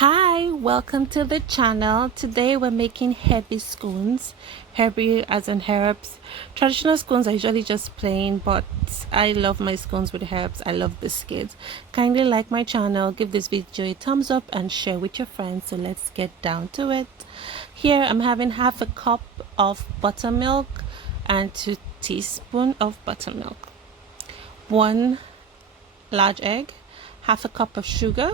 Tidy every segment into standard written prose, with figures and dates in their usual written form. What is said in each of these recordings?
Hi, welcome to the channel. Today we're making Herbie scones. Herbie as in herbs. Traditional scones are usually just plain, but I love my scones with herbs. I love biscuits. Kindly like my channel, give this video a thumbs up and share with your friends. So let's get down to it. Here I'm having half a cup of buttermilk and 2 teaspoons of buttermilk, 1 large egg, half a cup of sugar.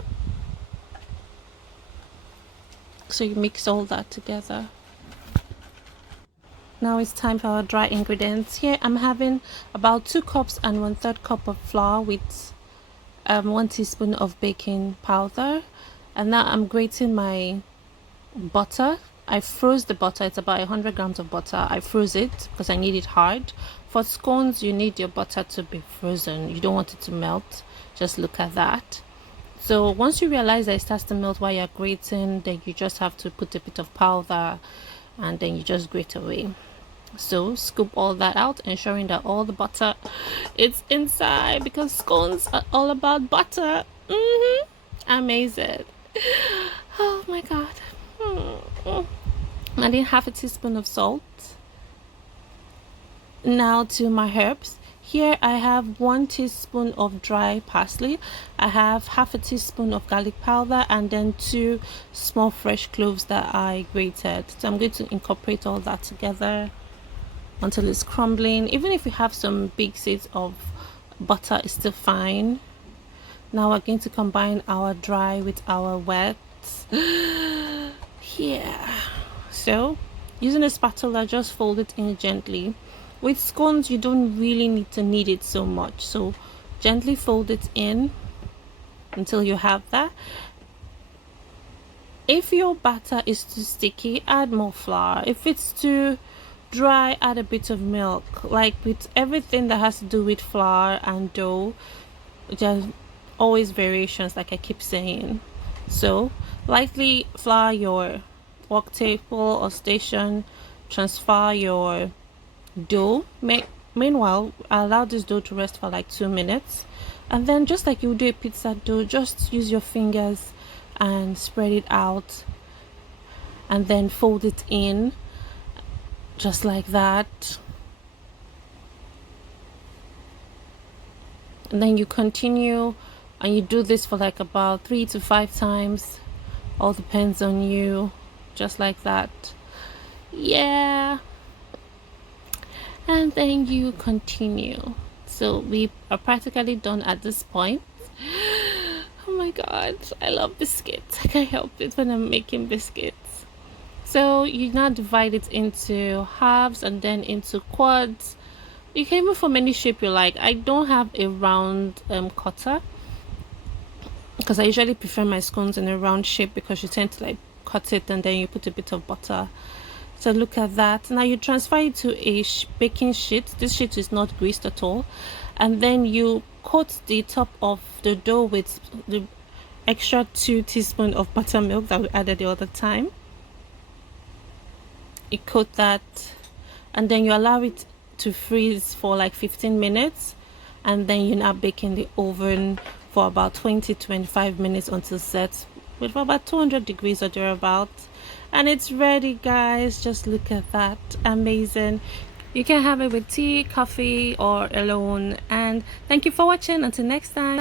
So you mix all that together. Now it's time for our dry ingredients. Here I'm having about 2 cups and 1/3 cup of flour with 1 teaspoon of baking powder. And now I'm grating my butter. I froze the butter. It's about 100 grams of butter. I froze it because I need it hard. For scones, you need your butter to be frozen. You don't want it to melt. Just look at that. So once you realize that it starts to melt while you're grating, then you just have to put a bit of powder and then you just grate away. So scoop all that out, ensuring that all the butter is inside, because scones are all about butter. Amazing. Oh my god. I need half a teaspoon of salt. Now to my herbs. Here I have 1 teaspoon of dry parsley. I have half a teaspoon of garlic powder and then 2 small fresh cloves that I grated. So I'm going to incorporate all that together until it's crumbling. Even if you have some big seeds of butter, it's still fine. Now we're going to combine our dry with our wet. Here. So using a spatula, just fold it in gently. With scones, you don't really need to knead it so much, so gently fold it in until you have that. If your batter is too sticky, add more flour. If it's too dry, add a bit of milk. Like with everything that has to do with flour and dough, there's always variations, like I keep saying. So lightly flour your work table or station, transfer your dough. Meanwhile, allow this dough to rest for like 2 minutes, and then just like you would do a pizza dough, just use your fingers and spread it out and then fold it in just like that. And then you continue and you do this for like about 3 to 5 times, all depends on you, just like that. Yeah. And then you continue. So we are practically done at this point. Oh my god, I love biscuits. I can't help it when I'm making biscuits. So you now divide it into halves and then into quads. You can even form any shape you like. I don't have a round cutter because I usually prefer my scones in a round shape, because you tend to like cut it and then you put a bit of butter. So look at that. Now you transfer it to a baking sheet. This sheet is not greased at all, and then you coat the top of the dough with the extra 2 teaspoons of buttermilk that we added the other time. You coat that and then you allow it to freeze for like 15 minutes, and then you now bake in the oven for about 20-25 minutes until set with about 200 degrees or thereabouts. And it's ready, guys. Just look at that. Amazing. You can have it with tea, coffee, or alone. And thank you for watching. Until next time.